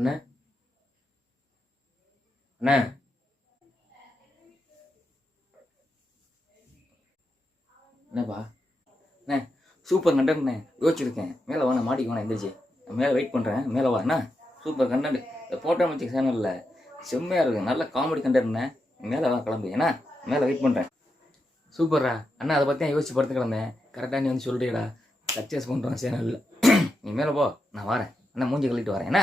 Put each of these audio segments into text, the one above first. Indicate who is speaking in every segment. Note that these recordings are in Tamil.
Speaker 1: அண்ணே. அண்ணே. என்னப்பா அண்ணே சூப்பர் கண்டன்ட்ண்ணே யோசிச்சிருக்கேன். மேலே வா நான் மாட்டிக்கு வேணா எந்திரிச்சு. மேலே வெயிட் பண்ணுறேன் மேலே வா சூப்பர் கண்டன்ட் இந்த போட்டோ மியூசிக் சேனலில் செம்மையாக இருக்கு. நல்ல காமெடி கண்டன்ட்ண்ணே மேலே வா கிளம்பு. ஏன்னா மேலே வெயிட் பண்ணுறேன் சூப்பர்ரா அண்ணா அதை பற்றி யோசிச்சு படுத்து கிடந்தேன். கரெக்டாக நீ வந்து சொல்கிறீடா சக்ஸஸ் பண்ணுறோம் சேனலில் நீ மேலே போ. நான் வரேன். அண்ணா மூஞ்சி கழிட்டு வரேன். என்ன?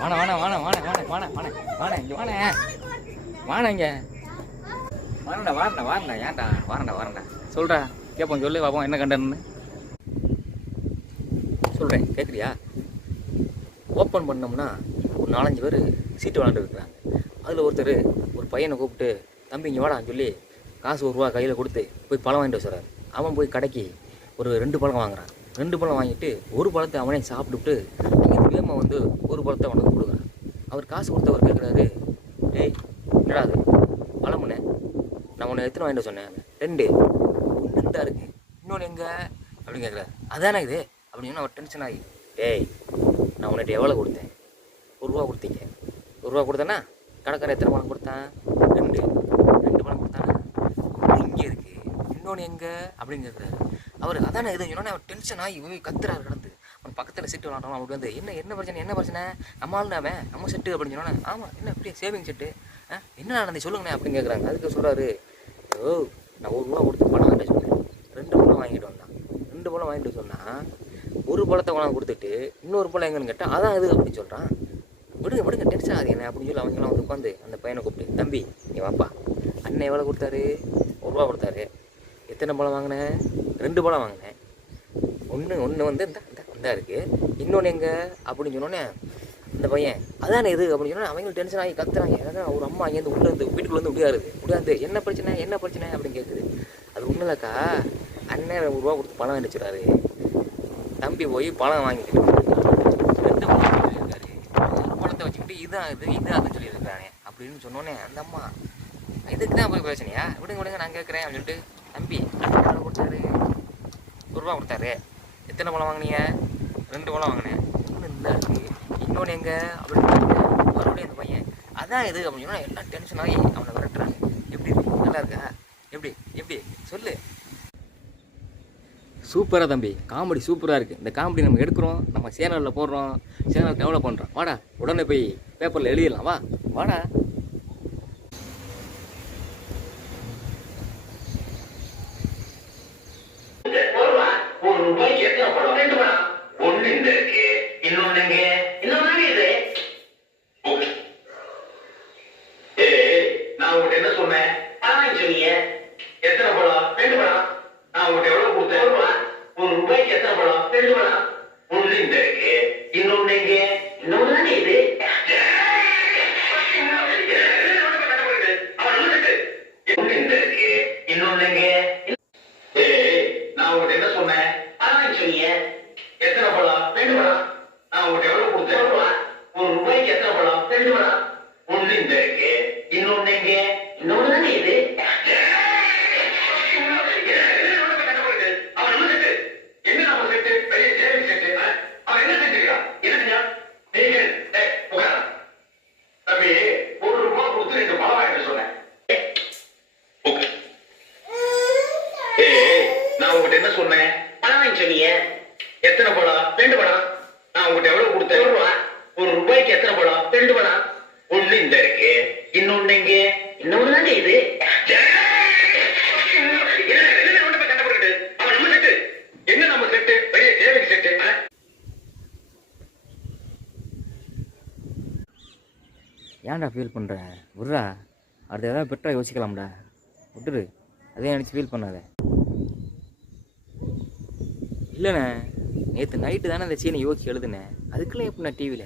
Speaker 1: வாண வாண வாண வாண வாண வாண வாண வாண இங்கே வாண. வாண இங்கே. வாரண்டா வாரண்டா வாரண்டா ஏன்டா? வாரண்டா வாரண்டா. சொல்கிறா கேட்போம் சொல்லு பார்ப்போம் என்ன கண்டன்னு சொல்கிறேன் கேட்குறியா ஓப்பன் பண்ணோம்னா ஒரு நாலஞ்சு பேர் சீட்டு விளாண்டுருக்குறாங்க அதில் ஒருத்தர் ஒரு பையனை கூப்பிட்டு தம்பி இங்கே வாடான்னு சொல்லி காசு ஒரு ரூபா கையில் கொடுத்து போய் பழம் வாங்கிட்டு வச்சுறாரு அவன் போய் கடைக்கு ஒரு ரெண்டு பழம் வாங்குறான். ரெண்டு பழம் வாங்கிட்டு ஒரு பழத்தை அவனே சாப்பிட்டுட்டு அங்கே வேகமாக வந்து ஒரு பழத்தை அவனுக்கு கொடுக்குறான். அவர் காசு கொடுத்தவர் கேட்குறாரு டேய் என்னடா அது? பழமுண்ணே நான் உன்னை எத்தனை வாங்கிட்டு சொன்னேன்? ரெண்டு. ஒன்று தான் இருக்குது இன்னொன்று எங்கே? அப்படின்னு கேட்குறாரு அதானே இது? அப்படின்னு அவர் டென்ஷன் ஆகி டேய் நான் உன்னிட்ட எவ்வளோ கொடுத்தேன்? ஒரு ரூபா கொடுத்தீங்க. ஒரு ரூபா கொடுத்தேன்னா கடைக்காரன் எத்தனை பணம் கொடுத்தான்? ரெண்டு. ரெண்டு பணம் கொடுத்தானா இங்கே இருக்கு. இன்னொன்று எங்கே? அப்படின்னு கேட்குறாரு அவர் அதானே இது? இன்னொன்று அவர் டென்ஷன் ஆகி போய் கத்துறாரு கடந்து. அவன் பக்கத்தில் செட்டு விளாட்றோம் அவனுக்கு வந்து என்ன என்ன பிரச்சனை? என்ன பிரச்சனை? நம்ம அவன். நம்ம செட்டு அப்படின்னு சொன்னோன்னே ஆமாம் என்ன அப்படியே சேவிங் செட்டு என்ன நடந்து? சொல்லுங்கண்ணே அப்படின்னு கேட்குறாங்க அதுக்கு சொல்கிறாரு ஓ நான் ஒரு ரூபா கொடுத்து பணம் வாங்கிட்டு சொன்னேன் ரெண்டு பழம் வாங்கிட்டு வந்தான். ரெண்டு பழம் வாங்கிட்டு சொன்னால் ஒரு பழத்தை கொண்டாந்து கொடுத்துட்டு இன்னொரு பழம் எங்கன்னு கேட்டால் அதான் இது அப்படின்னு சொல்கிறான் விடுங்க விடுங்க டென்ஷன் ஆகுதுங்க. அப்படின்னு சொல்லி அவங்களாம் வந்து உட்காந்து அந்த பையனை கூப்பிட்டு தம்பி நீ வாப்பா. அண்ணன் எவ்வளோ கொடுத்தாரு? ஒரு ரூபா கொடுத்தாரு. எத்தனை பழம் வாங்கினேன் ரெண்டு பழம் வாங்கினேன் ஒன்று ஒன்று வந்து இந்த இந்த இருக்குது இன்னொன்று எங்கே? அப்படின்னு சொன்னோன்னே அந்த பையன் அதானே இது? அப்படின்னு சொன்னால் அவங்களும் டென்ஷன் ஆகி கத்துறாங்க. ஏன்னா ஒரு அம்மா அங்கேருந்து உள்ளே இருந்து வீட்டுக்குள்ளே வந்து முடியாது முடியாது என்ன பிரச்சனை? என்ன பிரச்சனை? அப்படின்னு கேட்குது அது ஒன்றும் இல்லைக்கா அண்ணன் ஒரு ரூபா கொடுத்து பழம் வாங்கிச்சுறாரு தம்பி போய் பழம் வாங்கிட்டு ரெண்டு பழம் வாங்கிட்டு இருக்காரு ஒரு இதுதான் இதான் இது இதுதான் அது சொல்லியிருக்காங்க அப்படின்னு சொன்னோன்னே அந்த அம்மா இதுக்கு தான் போய் பிரச்சனையா? விடுங்க விடுங்க நான் கேட்குறேன் அப்படின்னு சொல்லிட்டு தம்பி எவ்வளோ கொடுத்தாரு. ஒருரூபா கொடுத்தாரு. எத்தனை பழம் வாங்கினீங்க? ரெண்டு பழம் வாங்கினேன். இன்னொன்று இந்த இன்னொன்று எங்கே? அப்படின்னு மறுபடியும் அந்த பையன் அதான் இது அப்படின்னா சொன்னா எல்லாம் டென்ஷன் ஆகி அவனை விரட்டுறாங்க. எப்படி இருக்கு? நல்லா இருக்கா? எப்படி எப்படி? சொல்லு. சூப்பராக தம்பி. காமெடி சூப்பராக இருக்குது இந்த காமெடி நம்ம எடுக்கிறோம் நம்ம சேனலில் போடுறோம். சேனல் டெவலப் பண்ணுறோம் வாடா உடனே போய் பேப்பரில் எழுதிடலாம் வா. வாடா.
Speaker 2: எத்தனை படம் ரெண்டு படம் நான் உங்கள்கிட்ட எவ்வளவு கொடுத்தேன் ஒரு ரூபாய்க்கு எத்தனை படம் ரெண்டு படம் நான் உங்ககிட்ட என்ன சொன்னேன்? பழம் சொன்னீங்க எத்தனை பழம்? ரெண்டு படம் நான் உங்ககிட்ட எவ்வளவு கொடுத்தேன்? ஒரு ரூபா. ஒரு ரூபாய்க்கு எத்தனை பழம்? ரெண்டு படம் ஒண்ணு இந்த இருக்கு இன்னொன்னு எங்க இன்னொன்னு தாங்க இது நம்ம செட்டு. பெரிய தேவைக்கு செட்டு.
Speaker 1: ஏன்டா ஃபீல் பண்ணுற விட்றா. அடுத்த எதாவது பெட்டராக யோசிக்கலாம்டா. விட்டுரு அதே நினச்சி ஃபீல் பண்ணாத. இல்லைண்ணே. நேற்று நைட்டு தானே அந்த சீனை யோசிச்சு எழுதுனேன் அதுக்கெல்லாம் எப்படிண்ணா டிவியில்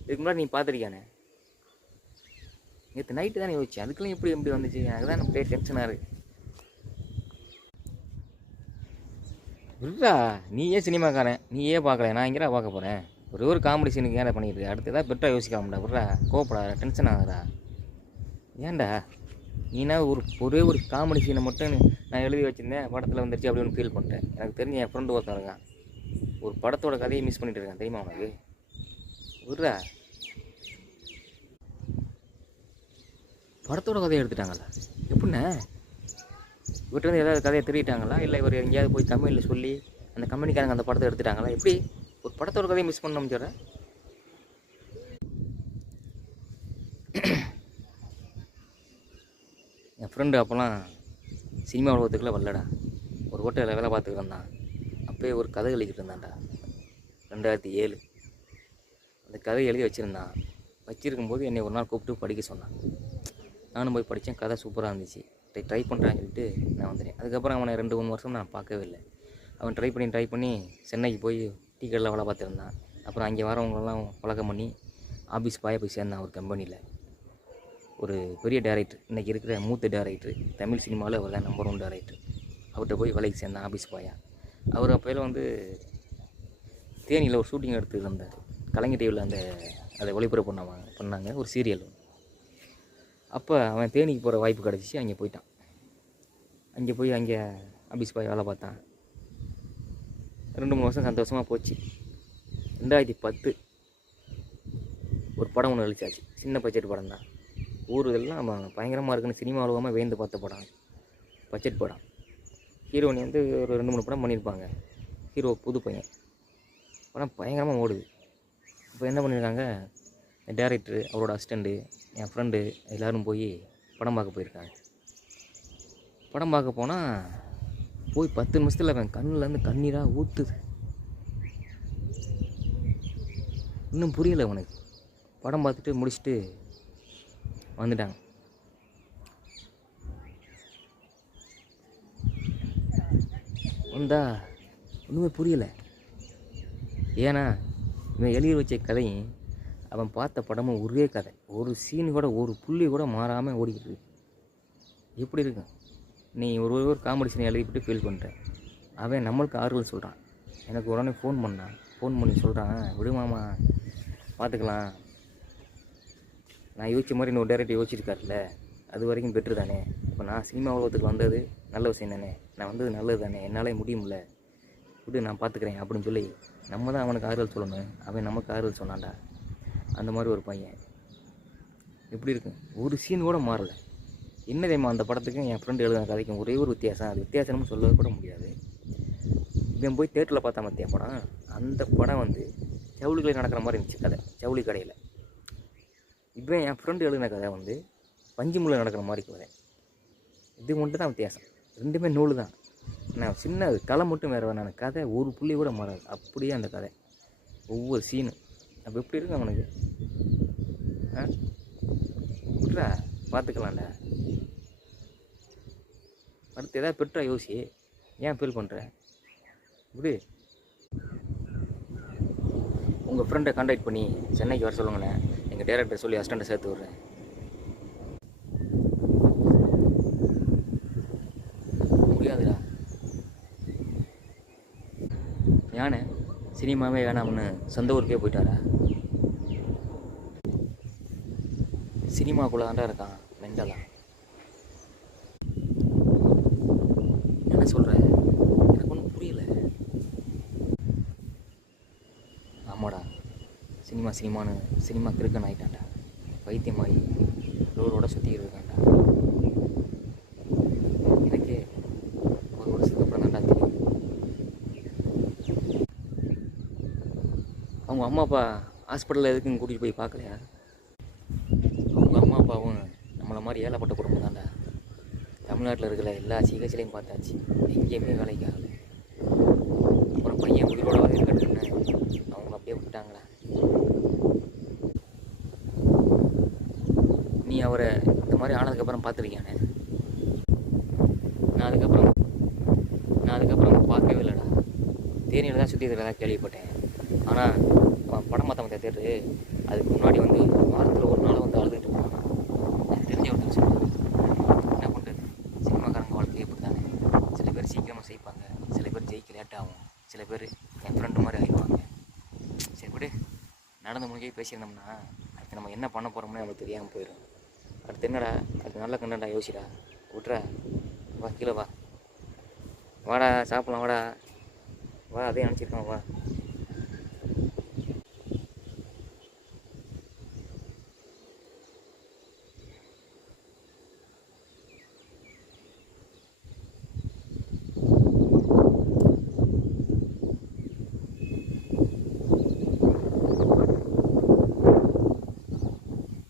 Speaker 1: இதுக்கு முன்னாடி நீ பார்த்துருக்கியானே நேற்று நைட்டு தானே யோசிச்சேன் அதுக்கெல்லாம் எப்படி எப்படி வந்துச்சு? எனக்கு தான் அப்படியே டென்ஷனாக இருக்கு. விட்றா நீ ஏன் சினிமாக்காரன் நீ ஏன் பார்க்கல? நான் எங்கடா பார்க்க போகிறேன் ஒரே ஒரு காமெடி சீனுக்கு ஏன்டா பண்ணிட்டு இருக்க அடுத்து ஏதாவது பெட்டராக யோசிக்கலாம்டா விட்றா கோவப்படாத டென்ஷன் ஆகுறா ஏன்டா? நீனா ஒரு ஒரே ஒரு காமெடி சீனை மட்டும் நான் எழுதி வச்சுருந்தேன் படத்தில் வந்துருச்சு அப்படின்னு ஃபீல் பண்ணிட்டேன். எனக்கு தெரிஞ்ச என் ஃப்ரெண்டு ஒருத்தன் இருக்கான். ஒரு படத்தோட கதையை மிஸ் பண்ணிட்டு இருக்கேன் தெரியுமா உனக்கு? விட்றா. படத்தோட கதையை எடுத்துட்டாங்களா? எப்படிண்ணே? இவர்கிட்ட ஏதாவது கதையை திருடிட்டாங்களா? இல்லை இவர் எங்கேயாவது போய் தமிழில் சொல்லி அந்த கம்பெனிக்காரங்க அந்த படத்தை எடுத்துட்டாங்களா? எப்படி ஒரு படத்தோட கதையை மிஸ் பண்ண சொல்கிறேன் என் ஃப்ரெண்டு அப்போல்லாம் சினிமா உலகத்துக்குள்ளே வரலடா. ஒரு ஹோட்டலில் வேலை பார்த்துக்கிட்டு இருந்தான். அப்போயே ஒரு கதை எழுதிக்கிட்டு இருந்தான்டா. ரெண்டாயிரத்தி ஏழு. அந்த கதை எழுதி வச்சுருந்தான். வச்சுருக்கும்போது என்னை ஒரு நாள் கூப்பிட்டு படிக்க சொன்னான். நானும் போய் படித்தேன். கதை சூப்பராக இருந்துச்சு. ட்ரை ட்ரை பண்ணுறான்னு சொல்லிட்டு நான் வந்துட்டேன். அதுக்கப்புறம் அவனை ரெண்டு மூணு வருஷம் நான் பார்க்கவே இல்லை. அவன் ட்ரை பண்ணி ட்ரை பண்ணி சென்னைக்கு போய் டீ கடையில் வேலை பார்த்துருந்தான் அப்புறம் அங்கே வரவங்களெல்லாம் பழக்கம் பண்ணி ஆஃபீஸ் பாய போய் சேர்ந்தான் ஒரு கம்பெனியில் ஒரு பெரிய டேரக்டர் இன்றைக்கி இருக்கிற மூத்த டேரக்டர் தமிழ் சினிமாவில் அவர் தான் நம்பர் ஒன் டேரக்டர் அவர்கிட்ட போய் வேலைக்கு சேர்ந்தான் ஆஃபீஸ் போயா. அவர் அப்போயில் வந்து தேனியில் ஒரு ஷூட்டிங் எடுத்து இருந்தார். கலைஞர் டிவியில் அந்த அதை ஒளிபரப்பு பண்ணாங்க பண்ணாங்க. ஒரு சீரியல் அப்போ அவன் தேனிக்கு போகிற வாய்ப்பு கிடச்சிச்சு அங்கே போயிட்டான். அங்கே போய் அங்கே ஆஃபீஸ் போய் வேலை பார்த்தான். ரெண்டு மூணு வருஷம் சந்தோஷமாக போச்சு. ரெண்டாயிரத்தி பத்து ஒரு படம் ஒன்று அழிச்சாச்சு சின்ன பட்ஜெட் படம் தான் ஊர் இதெல்லாம் பயங்கரமாக இருக்குன்னு சினிமா உலகமாக வேந்து பார்த்த படம். பட்ஜெட் படம். ஹீரோனி வந்து ஒரு ரெண்டு மூணு படம் பண்ணியிருப்பாங்க. ஹீரோ புது பையன். படம் பயங்கரமாக ஓடுது. இப்போ என்ன பண்ணியிருக்காங்க டேரக்டரு அவரோட அசிஸ்டண்ட்டு என் ஃப்ரெண்டு எல்லோரும் போய் படம் பார்க்க போயிருக்காங்க. படம் பார்க்க போனால் போய் பத்து நிமிஷத்தில் அவன் கண்ணுலேருந்து கண்ணீராக ஊற்றுது இன்னும் புரியலை அவனுக்கு. படம் பார்த்துட்டு முடிச்சுட்டு வந்துட்டாங்க. வந்தா ஒன்றுமே புரியலை. ஏன்னா இவன் எழுதி வச்ச கதையும் அவன் பார்த்த படமும் ஒரே கதை. ஒரு சீன் கூட ஒரு புள்ளி கூட மாறாமல் ஓடிக்கிட்டு இருக்கு. எப்படி இருக்கும்? நீ ஒரு ஒரு காமெடி சீன் எழுதிவிட்டு ஃபீல் பண்ணுற அவன் நம்மளுக்கு ஆறுதல் சொல்கிறான் எனக்கு உடனே ஃபோன் பண்ணான் ஃபோன் பண்ணி சொல்கிறான் விடுமாமா பார்த்துக்கலாம். நான் யோசிச்ச மாதிரி இன்னொரு டேரக்டர் யோசிச்சிருக்காருல்ல அது வரைக்கும் பெட்ரு தானே. இப்போ நான் சினிமா உலகத்துக்கு வந்தது நல்ல விஷயம் தானே. நான் வந்தது நல்லது தானே. என்னாலே முடியும்ல? விட்டு நான் பார்த்துக்கிறேன் அப்படின்னு சொல்லி நம்ம தான் அவனுக்கு ஆறுதல் சொல்லணும். அவன் நமக்கு ஆறுதல் சொன்னான்டா. அந்த மாதிரி ஒரு பையன். எப்படி இருக்கும் ஒரு சீன் கூட மாறல. என்ன தெரியுமா அந்த படத்துக்கும் என் ஃப்ரெண்டு எழுதின கதைக்கும் ஒரே ஒரு வித்தியாசம். அது வித்தியாசம்னு சொல்லவே கூட முடியாது. இவன் போய் தேட்டரில் பார்த்தா மத்திய படம்? அந்த படம் வந்து ஜவுளி நடக்கிற மாதிரி இருந்துச்சு கதை. ஜவுளி கடையில் இப்போ என் ஃப்ரெண்டு எழுதின கதை வந்து பஞ்சு முள்ள நடக்கிற மாதிரி கதை இது மட்டும் தான் வித்தியாசம். ரெண்டுமே நூல் தான். நான் சின்ன கலை மட்டும் வேறு வேணான கதை ஒரு புள்ளி கூட மாறாது. அப்படியே அந்த கதை. ஒவ்வொரு சீனும் அப்போ எப்படி இருக்கு அவனுக்கு ஆ? விட்றா பார்த்துக்கலாம்டா. அடுத்து எதாவது பெற்றா யோசி. ஏன் ஃபீல் பண்ணுற விடு. உங்கள் ஃப்ரெண்டை காண்டாக்ட் பண்ணி சென்னைக்கு வர சொல்லுங்கண்ணே. எங்கள் டேரக்டர் சொல்லி அசிஸ்டண்ட்டை சேர்த்து விட்றேன். முடியாதுடா. யானை சினிமாவே வேணாம்னு சொந்த ஊருக்கே போயிட்டாரா? சினிமாக்குள்ளே தான்டா இருக்கான் மெண்டலாம் என்ன சொல்ற எனக்கு ஒன்றும் புரியல ஆமாடா சினிமா சினிமான்னு சினிமா கிறுக்கன் ஆகிட்டான்டா வைத்தியமாகி ரோடோட சுற்றிக்கிட்டு இருக்கான்டா. எனக்கே ஒரு வருஷத்துக்கு அப்புறம் தான்டா தெரியும். அவங்க அம்மா அப்பா ஹாஸ்பிட்டலில் எதுக்குன்னு கூட்டிகிட்டு போய் பார்க்கலையா? அவங்க அம்மா அப்பாவும் நம்மளை மாதிரி ஏழைப்பட்ட குடும்பம் தான்டா. தமிழ்நாட்டில் இருக்கிற எல்லா சிகிச்சையிலையும் பார்த்தாச்சு. எங்கேயுமே வேலைக்கு ஆகலை. அப்புறம் பையன் உயிரோட இருக்கட்டும்னு அவங்க அப்படியே விட்டாங்களா அவரை இந்த மாதிரி ஆனதுக்கப்புறம் பார்த்துருக்கியானே நான் அதுக்கப்புறம் நான் அதுக்கப்புறம் பார்க்கவே இல்லைடா. தேனியில் தான் சுற்றி இருக்கிறதா கேள்விப்பட்டேன். ஆனால் படம் பார்த்த மற்ற தேட்டரு அதுக்கு முன்னாடி வந்து வாரத்தில் ஒரு நாள் வந்து அழுதுகிட்டு போனான் எனக்கு தெரிஞ்ச ஒருத்தர் சொல்லுவாங்க என்ன பண்ணுறது சினிமாக்காரங்க வாழ்க்கையை இப்படி தானே சில பேர் சீக்கிரமாக செய்ப்பாங்க சில பேர் ஜெயிக்க லேட் ஆகும். சில பேர் என் ஃப்ரெண்டு மாதிரி ஆகிடுவாங்க சரி விடு. நடந்து முடிஞ்சே பேசியிருந்தோம்னா அடுத்து நம்ம என்ன பண்ண போகிறோம்னு நம்மளுக்கு தெரியாமல் போயிடும் அடுத்து என்னடா? அது நல்ல கண்டடா யோசிடா. விட்றா. வா கீழே வா. வாடா சாப்பிட்லாம் வாடா. வா அதே நினச்சிருக்கோம் வா.